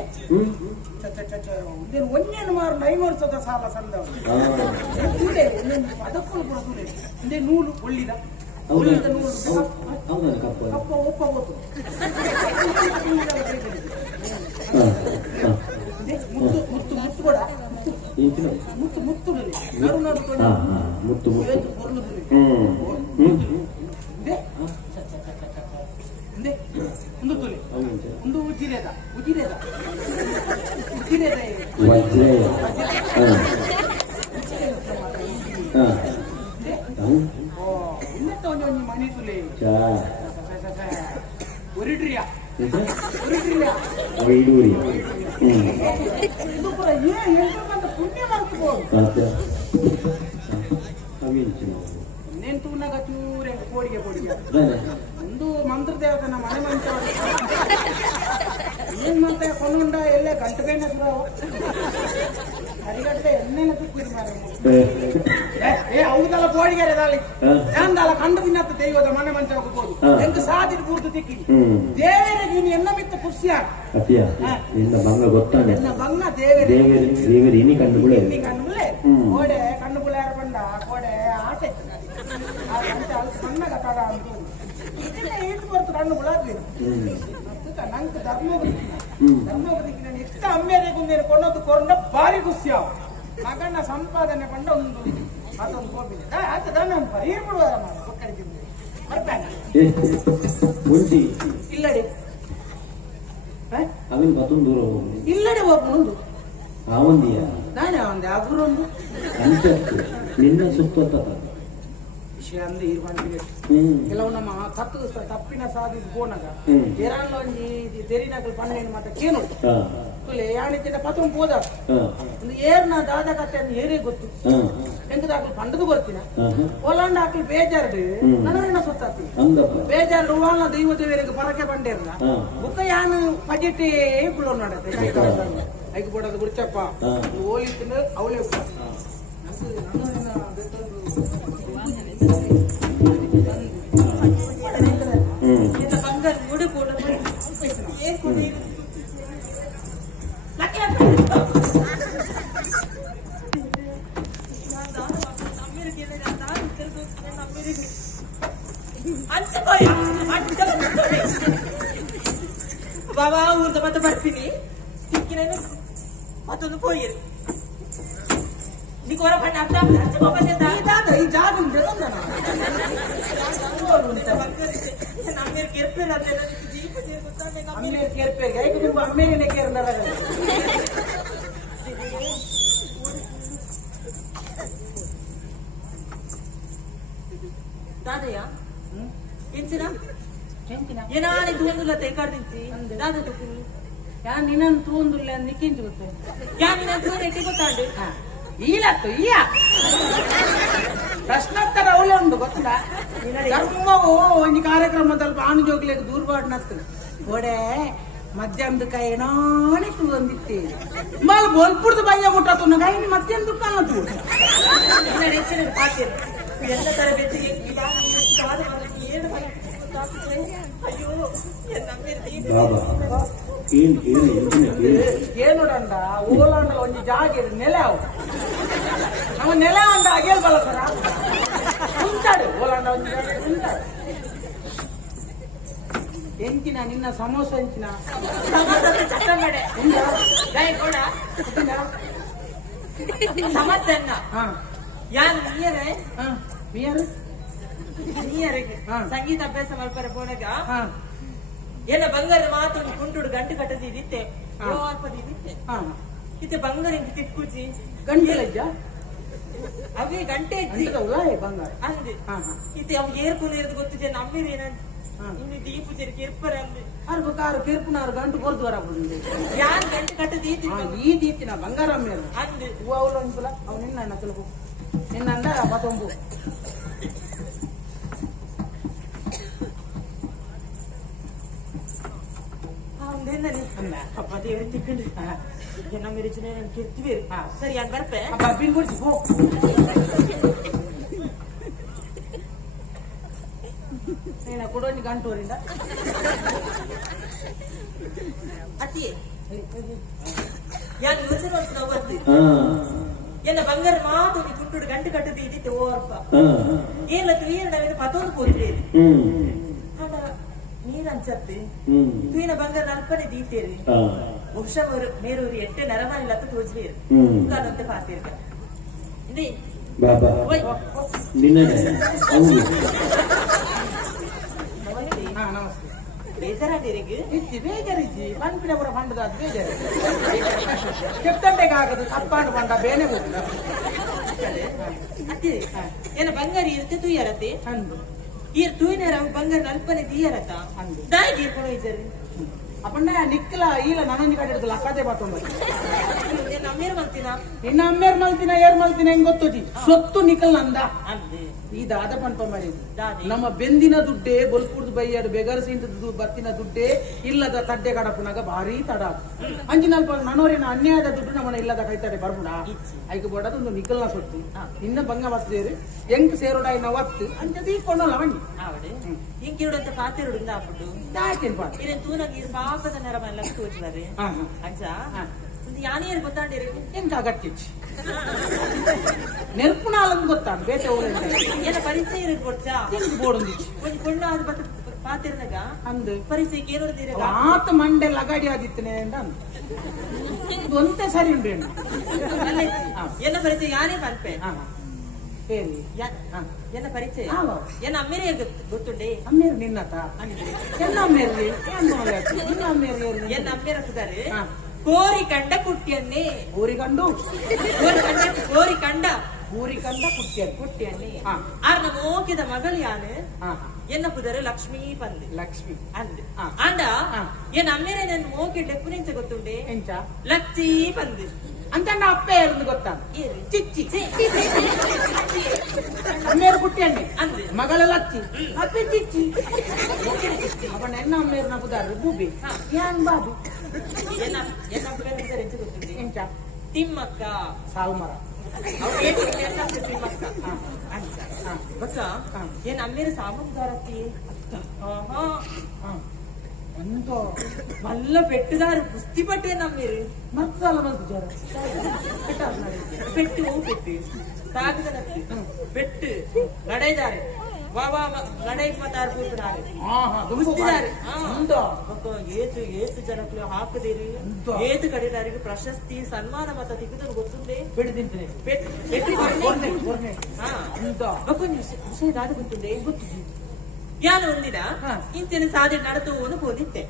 ಒಂದೇನು ಮಾರು 9 ವರ್ಷದ ಸಾಲ ಸಂದವ ಅದಕ್ಕೂ ಕೂಡ ತುಳೆ ಇದೇ ನೂಲು ಒಳ್ಳಿದ ಕಪ್ಪ ಒಪ್ಪ ಗೊತ್ತು ಮುತ್ತು ಮುತ್ತು ಮುತ್ತು ಕೂಡ ಮುತ್ತು ಮುತ್ತು ನಡು ನಡು ಮುತ್ತು ಒಂದು ತುಲೆ ಒಂದು ಉಜಿರೇದ ಉಜಿರೇದ ಉಜಿರೇದ ಇನ್ನತ್ತ ಒಂದು ಮನೆ ತುಲೆ ಒರಿಡ್ರಿಯಾ ಒರಿಡ್ರಿಯಾ ಇದು ಪುರ ಏನ್ ಹೇಳ್ಬೇಕಂತ ಪುಣ್ಯ ಮಾಡ್ಕೋಬಹುದು ಇನ್ನೇನು ತೂನಾಗ ಚೂರೆ ಕೋಡಿಗೆ ಕೋಡಿಗೆ ಒಂದು ಮಂತ್ರ ದೇವತನ ಮನೆ ಮಂಚ ಏನ್ ಮಂತ್ರ ಕೊಂಡ ಎಲ್ಲೇ ಗಂಟು ಬೇನ ಹರಿಗಟ್ಟೆ ಎಣ್ಣೆನ ತುಕ್ಕಿರು ಮಾರ ಹೌದಲ್ಲ ಕೋಡಿಗೆರೆ ದಾಳಿ ಯಾಂದಲ್ಲ ಕಂಡು ತಿನ್ನತ್ತ ದೈವದ ಮನೆ ಮಂಚ ಹೋಗ್ಬೋದು ಎಂತ ಸಾದಿರು ಕೂರ್ತು ತಿಕ್ಕಿ ದೇವರ ನೀನು ಎನ್ನ ಮಿತ್ತ ಖುಷಿಯ ನಿನ್ನ ಬಂಗ ಗೊತ್ತಾನೆ ಎನ್ನ ಬಂಗ ದೇವರ ದೇವರ ಇನಿ ಕಂಡುಬಿಳೆ ಇನಿ ಕಂಡುಬಿಳೆ ಕೋಡೆ ಕಂಡುಬಿಳೆ ಯಾರು ಬಂದ ಕೋಡೆ ಆಟ ಸಣ್ಣಗ ತಡ ಅಂತ ಏನು ಬರ್ತು ಕಣ್ಣು ಬಿಡಾದ್ಲಿಲ್ಲ ನಂಗೆ ಧರ್ಮೋಪದಿಕ್ಕಿನ ಎಷ್ಟ ಅಮ್ಮೇರೆ ಗುಂದೇನು ಕೊಂಡದ್ದು ಕೊಂಡ ಭಾರಿ ಖುಷಿಯಾವ ಮಗನ ಸಂಪಾದನೆ ಪಂಡ ಒಂದು ಮತ್ತೊಂದು ಹೋಗ್ಬಿಟ್ಟೆ ಆತ ನಾನು ಬರೀರ್ ಬಿಡುವಾರ ಕೊಕ್ಕಡಿದ್ದೀನಿ ಮುಂಚಿ ಇಲ್ಲಡಿ ಅವನ್ ಮತ್ತೊಂದು ದೂರ ಇಲ್ಲಡೆ ಹೋಗ್ಬೋದು ಅವಂದಿಯ ನಾನೇ ಅವಂದೆ ಆ ಗುರು ಒಂದು ನಿನ್ನ ಸುತ್ತ ವಿಷಯ ಅಂದ್ರೆ ಈ ಬಂದಿದೆ ಕೆಲವು ನಮ್ಮ ತಪ್ಪಿನ ಸಾಧಿಸಿ ಗೋಣಗ ಏರಾನ್ಲ ಒಂಜಿ ತೆರಿನಕಲ್ ಪನ್ನೇನು ಮತ್ತೆ ಕೇನು ತುಲೆ ಯಾಣಿತಿನ ಪತ್ರಂ ಪೋದ ಒಂದು ಏರ್ನ ದಾದ ಕತೆ ಏರೇ ಗೊತ್ತು ಎಂಕದಾಕಲ್ ಪಂಡದು ಬರ್ತೀನ ಓಲಾಂಡ ಹಾಕಿ ಬೇಜಾರ್ಡು ನನ್ನ ಸುತ್ತಾತಿ ಬೇಜಾರ್ಡು ಓಲಾನ ದೈವ ದೇವರಿಗೆ ಪರಕೆ ಬಂಡೇರ್ನ ಬುಕ್ಕ ಯಾನು ಬಜೆಟ್ ಕುಳ್ಳೋ ನಡತೆ ಐದು ಕೊಡೋದು ಗುರುಚಪ್ಪ ಓಲಿತ್ತಿನ ಅವಳೇ ಬಂಗಾರ ಮೂಡು ಕೂಡ ಏನ್ ಕೊಡಿ ಬಾಬಾ ಊರ್ದ ಮತ್ತೆ ಬರ್ತೀನಿ నేను మత్తొందు పోయి నీకు వరపడి అర్థం ఈ జాగం జరుగుతుందా అమ్మేరు కేర్పేరు అమ్మేరు కేర్పేరు అమ్మేనే కేరున్నారా దాదయ్య ఎంచినా ಏನಾನಿ ತೂಂದುಲ್ಲ ತೇಕಾಡ್ದಿಂಚಿ ದಾದ ತುಕ್ಕುನಿ ಯಾ ನಿನ್ನನ್ನು ತೂಂದುಲ್ಲ ನಿಕ್ಕಿಂಚು ಗೊತ್ತೆ ಯಾ ನಿನ್ನ ತೂನ್ ಎಟ್ಟಿ ಗೊತ್ತಾಂಡು ಈಲತ್ತು ಈಯ ಪ್ರಶ್ನೋತ್ತರ ಅವಳೆ ಉಂಟು ಗೊತ್ತುಂಡ ಧರ್ಮವು ಒಂದು ಕಾರ್ಯಕ್ರಮದಲ್ಲಿ ಆಣು ಜೋಗ್ಲಿಕ್ಕೆ ದೂರ್ಬಾಡ್ನತ್ತು ಗೋಡೆ ಮಧ್ಯಾಹ್ನದ ಕೈನಾಣಿ ತೂಂದಿತ್ತೇನೆ ಮಲ್ ಬೋಲ್ಪುಡ್ದು ಬಯ್ಯ ಮುಟ್ಟತ್ತು ಕೈ ಮಧ್ಯಾಹ್ನ ದುಃಖ ತೂ ಹೆಚ್ಚಿನ ಪಾತಿರು ಎಲ್ಲ ತರ ಬೆಚ್ಚಿಗೆ ಏನೋಡಂಡ ಓಲಾಂಡ ಒಂದು ಜಾಗ ನೆಲೆ ಅವು ನಮ್ಮ ನೆಲೆ ಅಂಡ ಅಗೇಲ್ ಬಲಸರ ಉಂಟಾಡು ಓಲಾಂಡ ಒಂದು ಜಾಗ ಉಂಟಾಡು ಎಂಚಿನ ನಿನ್ನ ಸಮೋಸ ಎಂಚಿನ ಚಟ್ಟ ಬೇಡ ಕೂಡ ಸಮಸ್ಯೆ ಅನ್ನ ಯಾರು ನೀರೇ ನೀರು ನೀರಿಗೆ ಸಂಗೀತ ಅಭ್ಯಾಸ ಮಲ್ಪರೆ ಪೋನಾಗ ಏನ ಬಂಗಾರ ಮಾತು ಕುಂಟುಡು ಗಂಟು ಕಟ್ಟದಿತ್ತೆ ಇತ್ತೆ ಇತ್ತೆ ಬಂಗಾರ ಇಂಕ ತಿಕ್ಕುಚಿ ಗಂಟೆಲಜ್ಜ ಅವೇ ಗಂಟೆ ಬಂಗಾರ ಅಂದೆ ಇತ್ತೆ ಅವ್ಗೆ ಏರ್ಕೊಂಡು ಇರೋದು ಗೊತ್ತಿದೆ ನಮ್ಮಿರಿ ಏನಂತ ಇನ್ನು ದೀಪು ಚೆರಿಗೆ ಇರ್ಪರ ಅಂದೆ ಅರ್ಬ ಕಾರು ಕೆರ್ಪುನಾರು ಗಂಟು ಕೊರ್ದು ವರ ಬಂದಿದೆ ಯಾರು ಗಂಟು ಕಟ್ಟದಿ ಈ ದೀತಿನ ಬಂಗಾರ ಮೇಲೆ ಅಂದೆ ಅವಳು ಅನ್ಕುಲ ಅವ್ ನಿನ್ನ ಅಣ್ಣ ಕಲ್ಬು ನಿನ್ನ ಅಂಡ ಮತ್ತೊಂಬು ಅಪ್ಪ ದೇವ್ರ ತಿಕ್ಕೊಂಡ್ರಿ ನಮ್ಮ ರುಚಿನ ಕಿರ್ತೀವಿ ಸರಿ ಯಾನ್ ಬರ್ಪೆ ಬಬ್ಬಿನ ಗುಡಿಸಿ ಹೋ ನೀನ ಕೊಡೋನಿ ಗಂಟೂರಿಂದ ಅತಿ ಯಾನ್ ಯೋಚನೆ ಅಂತ ನಾವು ಬರ್ತೀವಿ ಎಲ್ಲ ಬಂಗಾರ ಮಾತು ಕುಂಟುಡು ಗಂಟು ಕಟ್ಟದಿ ಇದ್ದಿತ್ತು ಓ ಅಪ್ಪ ಏನ್ಲತ್ತು ಏನಾಗ ಮತ್ತೊಂದು ಕೂತ್ರಿ ನೀರಂಚತ್ತಿ ತೂಯಿನ ಬಂಗಾರ ಅಲ್ಪನೆ ದೀತೇರಿ ಬಹುಶಃ ಮೇರೂರಿ ಎಟ್ಟೆ ನರಮಾನಿಲ್ಲ ತೋಜ್ಬೇರು ಅದಂತೆ ಪಾತಿರ್ಕ ಇಂದಿ ಬಾಬಾ ನಿನ್ನ ನಮಸ್ತೆ ಬೇಜಾರಾಡಿರಿಗೆ ಇಜ್ಜಿ ಬೇಜಾರಿಜ್ಜಿ ಪಂಪಿನ ಪುರ ಪಂಡದ ಬೇಜಾರು ಕೆತ್ತಂಡೆಗಾಗದು ತಪ್ಪಾಂಡು ಪಂಡ ಬೇನೆ ಹೋಗುದ ಅತ್ತಿ ಏನ ಬಂಗಾರ ಇರುತ್ತೆ ತೂಯರತ್ತೆ ಅಂದು ಈ ತೂಯಿನ ಬಂಗಾರ ಅಲ್ಪನೆ ದೀಯರತ್ತ ದಾಯಿ ಗೀರ್ಕೊಂಡು ಹೋಯ್ತಾರೆ ಅಪ್ಪಣ್ಣ ನಿಕ್ಕಲ ಈಲ ನನಂಜಿ ಕಡೆ ಹಿಡಿದು ಲಕ್ಕದೆ ಬರ್ತೊಂಬ ಅಮ್ಮೇರ್ ಮಲ್ತಿನ ನಿನ್ನ ಅಮ್ಮೇರ್ ಮಲ್ತಿನ ಏರ್ ಮಲ್ತಿನ ಹೆಂಗ್ ಗೊತ್ತುಜಿ ಸೊತ್ತು ನಿಕ್ಕಲ್ ನಂದ ಅಂದೆ ಈ ದಾದ ಪಂಪ ಮರಿದು ನಮ್ಮ ಬೆಂದಿನ ದುಡ್ಡೇ ಬೊಲ್ಪುರ್ದು ಬೈಯಡು ಬೆಗರ್ಸಿಂದ ಬತ್ತಿನ ದುಡ್ಡೇ ಇಲ್ಲದ ತಡ್ಡೆ ಕಡಪುನಾಗ ಭಾರಿ ತಡ ಅಂಚಿನಲ್ಪ ನನೋರಿನ ಅನ್ಯಾಯದ ದುಡ್ಡು ನಮ್ಮನ ಇಲ್ಲದ ಕೈತಡೆ ಬರ್ಬುಡ ಐಕ್ ಬಡದು ಒಂದು ನಿಕ್ಕಲ್ನ ಸೊತ್ತು ಇನ್ನ ಬಂಗ ಬಸ್ತೇರು ಎಂಕ್ ಸೇರೋಡಾಯಿ ನವತ್ತು ಅಂಚದಿ ಕೊಂಡಲ್ಲ ಬನ್ನಿ ಆವಡೆ ಇಂಕಿರುಡಂತ ಪಾತಿರುಡಿಂದ ಹಾಕ್ಬಿಟ್ಟು ದಾಯ್ತೇನ್ ಪಾ ಇದನ್ ತೂನಾಗ ಪಾಪದ ನೆರಮಲ್ಲ ತೋಚಿದ್ದಾರೆ ಅಂಚ ಯಾನೇನು ಗೊತ್ತಾಂಡಿರಿ ಎಂತ ಗಟ್ಟಿಚ್ಚಿ ನೆರ್ಪುನಾಲಂದು ಗೊತ್ತಾಂಡು ಬೇಟೆ ಏನ ಪರಿಚಯ ಇರೋದು ಕೊಡ್ಚಾ ಎಂಕ್ ಬೋಡುಂದಿ ಒಂದು ಕೊಂಡ ಅದು ಪಾತಿರ್ನಾಗ ಅಂದು ಪರಿಚಯಕ್ಕೆ ಏನೋದಿರ ಆತ ಮಂಡೆ ಲಗಾಡಿ ಆದಿತ್ತನೆ ಅಂದ ಒಂದೇ ಸರಿ ಉಂಟು ಎಲ್ಲ ಪರಿಚಯ ಯಾನೇ ಪಂಪೆ ಹೇಳಿ ಎಲ್ಲ ಪರಿಚಯ ಏನ ಅಮ್ಮೇರೆ ಗೊತ್ತುಂಡೆ ಅಮ್ಮೇರು ನಿನ್ನತ ಎಲ್ಲ ಅಮ್ಮೇರಿ ನಿನ್ನ ಅಮ್ಮೇರಿ ಏನ ಅಮ್ಮೇರ ಹಾಕಿದ್ದಾರೆ ಕೋರಿ ಕಂಡ ಕುಟ್ಟಿಯನ್ನೇ ಊರಿಗಂಡು ಕೋರಿ ಕಂಡ ಕುಟ್ಟಿಯನ್ನೇ ಆರ್ ನಮ್ಮ ಓಕಿದ ಮಗಳು ಯಾನು ಎನ್ನ ಪುದರೆ ಲಕ್ಷ್ಮೀ ಪಂದೆ ಲಕ್ಷ್ಮಿ ಅಂದೆ ಅಂಡ ಏನ್ ಅಮ್ಮೇರೆ ನನ್ನ ಮೋಕಿ ಡೆಪ್ಪುನೆಂಚ ಗೊತ್ತುಂಡೆ ಎಂಚ ಲಚ್ಚಿ ಪಂದೆ ಅಂತ ಅಪ್ಪ ಇருந்து ಗೊತ್ತಾ ಚಿಚ್ಚಿ ಅಮ್ಮೇರು ಕುಟ್ಟಿಯನ್ನೇ ಅಂದೆ ಮಗಳ ಲಚ್ಚಿ ಅಪ್ಪೆ ಚಿಚ್ಚಿ ಅವನ ಎನ್ನ ಅಮ್ಮೇರು ನಪ್ಪುದಾರ ಬೂಬಿ ಯಾನ್ ಬಾಬಿ ಗೊತ್ತುಂಡೆ ಎಂಚ ತಿಮ್ಮಕ್ಕ ಸಾಲ್ಮರ ತಿಮ್ಮಕ್ಕ ಗೊತ್ತಾ ಏನ್ ಅಮ್ಮೇರು ಸಾಮಂತಾರತ್ತಿ ಅಂತ ಮಲ್ಲ ಪೆಟ್ಟುದಾರು ಕುಸ್ತಿ ಪಟ್ಟೆ ನಮ್ಮೇರು ಮತ್ತಲ್ಲ ಬಂತು ಜ್ವರ ಪೆಟ್ಟು ಪೆಟ್ಟು ಕಾಗದ ಪೆಟ್ಟು ನಡೆದಾರೆ ಬಾಬಾ ಗಣೇಶ್ ಮತ್ತಾರು ಕೂತ್ತಾರೆ ಏತು ಜನಕ್ಕೆ ಹಾಕದಿರಿ ಏತು ಕಡೆದಾರಿಗೆ ಪ್ರಶಸ್ತಿ ಸನ್ಮಾನ ಮತ ತೆಗೆದು ಗೊತ್ತುಂಡೆ ವಿಷಯ ದಾದ ಗೊತ್ತುಂಡೆ ಯಾನು ಒಂದಿನ ಇಂಚಿನ ಸಾಧನೆ ನಡತು ಹೋದಿತ್ತೆ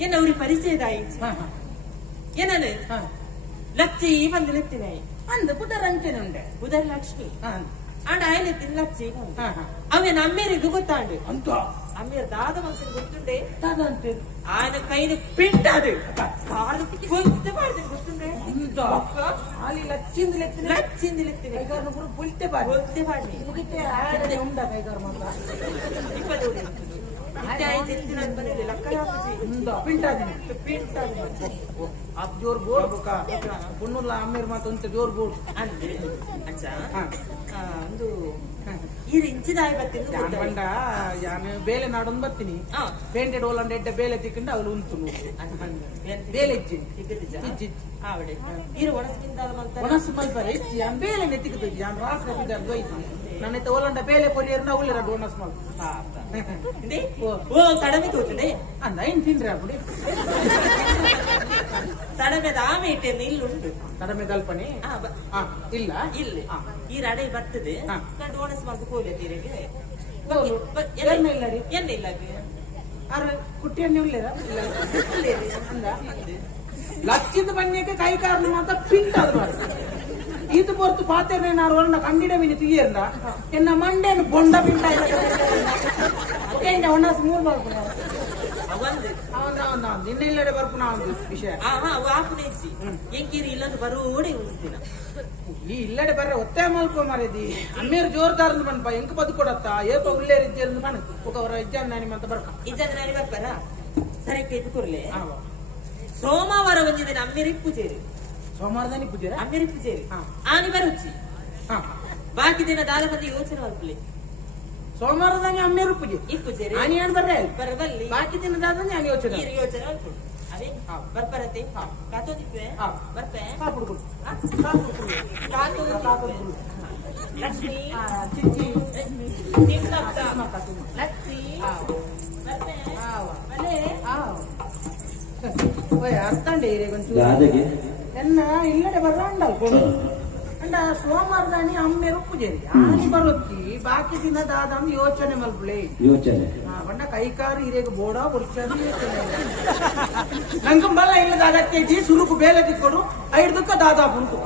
ಏನ ಅವ್ರಿಗೆ ಪರಿಚಯದಾಯಿ ಏನನು ಲಕ್ಷಿ ಬಂದು ಲೆತ್ತಿನ ಅಂದ ಪುದರ್ ಅಂಚೆನೆ ಉಂಡೆ ಉದರ್ ಲಕ್ಷ್ಮಿ ಅಂಡ್ ఆయన తినలచ్చి అవి నమ్మేరికి గుర్తాండు అంత అమ్మేరు దాద మనసుని గుర్తుండే దాద అంటే ఆయన కైని పింటాడు కాళ్ళు పొలితే పాడితే గుర్తుండే అంత ఆలి లచ్చింది లెత్తిన కైగారు కూడా పొలితే పాడి ముగితే ఆడే ఉండా కైగారు మాత్రం ఇప్పుడు इतने आई जितने बने लक्का पिंटादी आप जोर बोर्ड बुका पुन्नुला अम्मेर मात उंत जोर बोर्ड अंदे अच्छा अंदु ಈ ಇಂಚಿದಾಯಿ ಬತ್ತಿನ ಬಂಡ ಯಾನೆ ಬೇಲೆ ನಾಡೊಂದು ಬತ್ತಿನಿ ಪೇಂಟೆಡ್ ಓಲಂಡ ಎಡ್ಡೆ ಬೇಲೆ ತಿಕ್ಕೊಂಡು ಅವಳು ಉಂಟು ಬೇಲೆ ಇಜ್ಜಿ ಆವಡೆ ಇರು ಒಣಸ್ಕಿಂದ ಒಣಸ್ ಮಲ್ಪರೆ ಇಜ್ಜಿ ಯಾನ್ ಬೇಲೆ ನೆತ್ತಿಕ್ಕಿದ್ದು ಯಾನ್ ರಾತ್ರಿ ಬಿದ್ದಾರ ದೊಯ್ತು ನನ್ನೈತೆ ಓಲಂಡ ಬೇಲೆ ಕೊರಿಯರ್ನ ಅವಳಿರ ಒಣಸ್ ಮಲ್ ಓ ತಡಮೆ ತೋಚುಡೆ ಅಂದ ಏನ್ ತಿನ್ರಿ ಅಪ್ಪಡಿ ತಡಮೆದ ಆಮೆ ಇಟ್ಟೇನೆ ಇಲ್ಲುಂಟು ತಡಮೆದ ಅಲ್ಪನೆ ಇಲ್ಲ ಇಲ್ಲಿ ಈ ರಡೆ ಬರ್ತದೆ ಕಂಡು ಓಣಸ್ ಮಾಡ್ದು ಕೋಲೆ ತೀರೆಗೆ ಎಣ್ಣೆ ಇಲ್ಲ ಅರೆ ಕುಟ್ಟಿಯನ್ನು ಇಲ್ಲರ ಅಂದ ಲಕ್ಷದ ಬನ್ಯಕ್ಕೆ ಕೈ ಕಾರಣ ಮಾತ್ರ ಪಿಂಟ್ ಅದು ಮಾಡಿ ಇದು ಬರ್ತು ಪಾತ್ರೆ ನಾನು ಒಳ್ಳ ಕಂಡಿಡ ಮೀನು ತುಯ್ಯಂದ ಎನ್ನ ಮಂಡೇನು ಬೊಂಡ ಪಿಂಟ ಒಣ್ಣಾಸ್ ಮೂರು ಬರ್ಪುನ ನಿನ್ನೆ ಇಲ್ಲಡೆ ಬರ್ಪುನ ಒಂದು ವಿಷಯ ಎಂಕಿರಿ ಇಲ್ಲೊಂದು ಬರೋಡೆ ಉಂಟಿನ ಈ ಇಲ್ಲಡೆ ಬರ್ರೆ ಒತ್ತೆ ಮಲ್ಪ ಮರದಿ ಅಮ್ಮೇರು ಜೋರ್ದಾರ ಬನ್ಪ ಎಂಕ ಬದುಕೊಡತ್ತ ಏಪ ಉಳ್ಳೇರು ಇದ್ದೇರು ಬನ್ ಅವರ ಇಜ್ಜಾನ್ ನಾನಿ ಅಂತ ಬರ್ಕ ಇಜ್ಜಾನ್ ನಾನಿ ಬರ್ಬರ ಸರಿ ಕೇತು ಕೊರ್ಲೆ ಸೋಮವಾರ ಬಂದಿದ್ದೇನೆ ಅಮ್ಮೇರಿಗೆ ಪೂಜೆರಿ ಸೋಮವಾರದಾನಿ ಪೂಜೆ ಅಮ್ಮೇರಿಗೆ ಪೂಜೆರಿ ಆನಿ ಬರುಚ್ಚಿ ಬಾಕಿ ದಿನ ದಾದ ಮಂದಿ ಯೋಚನೆ ಬರ್ಪಲಿ ಸೋಮವಾರದಾನಿ ಅಮ್ಮೇರು ಪೂಜೆ ಈ ಪೂಜೆರಿ ಆನಿ ಏನು ಬರ್ರೆ ಬರಬಲ್ಲಿ ಬಾಕಿ ದಿನದಾದ ನಾನು ಯೋಚನೆ ಬರ್ತು ಅದೇ ಬರ್ಬರತ್ತೆ ಕಾತೋದಿಪ್ಪೆ ಬರ್ಪೆ ಲಕ್ಷ್ಮಿ ಚಿಚ್ಚಿ ಲಕ್ಷ್ಮಿ ಅರ್ಥಂಡೆ ಎನ್ನ ಇಲ್ಲಡೆ ಬರ್ರ ಅಂಡಲ್ ಅಂಡ ಸೋಮವಾರದಾನಿ ಅಮ್ಮೇರು ಪೂಜೆರಿ ಆನಿ ಬರುತ್ತಿ ಬಾಕಿ ದಿನ ದಾದ ಯೋಚನೆ ಮಲ್ಪುಳೆ ಯೋಚನೆ ಬಣ್ಣ ಕೈಕಾರು ಹಿರೇಗ ಬೋಡ ಬುಡ್ಸೋದು ಯೋಚನೆ ನಂಗೆ ಬಲ್ಲ ಇಲ್ಲದ ಅಗತ್ಯ ಸುರುಕು ಬೇಲೆ ತಿಕ್ಕೊಡು ಐದಕ್ಕ ದಾದ ಉಂಟು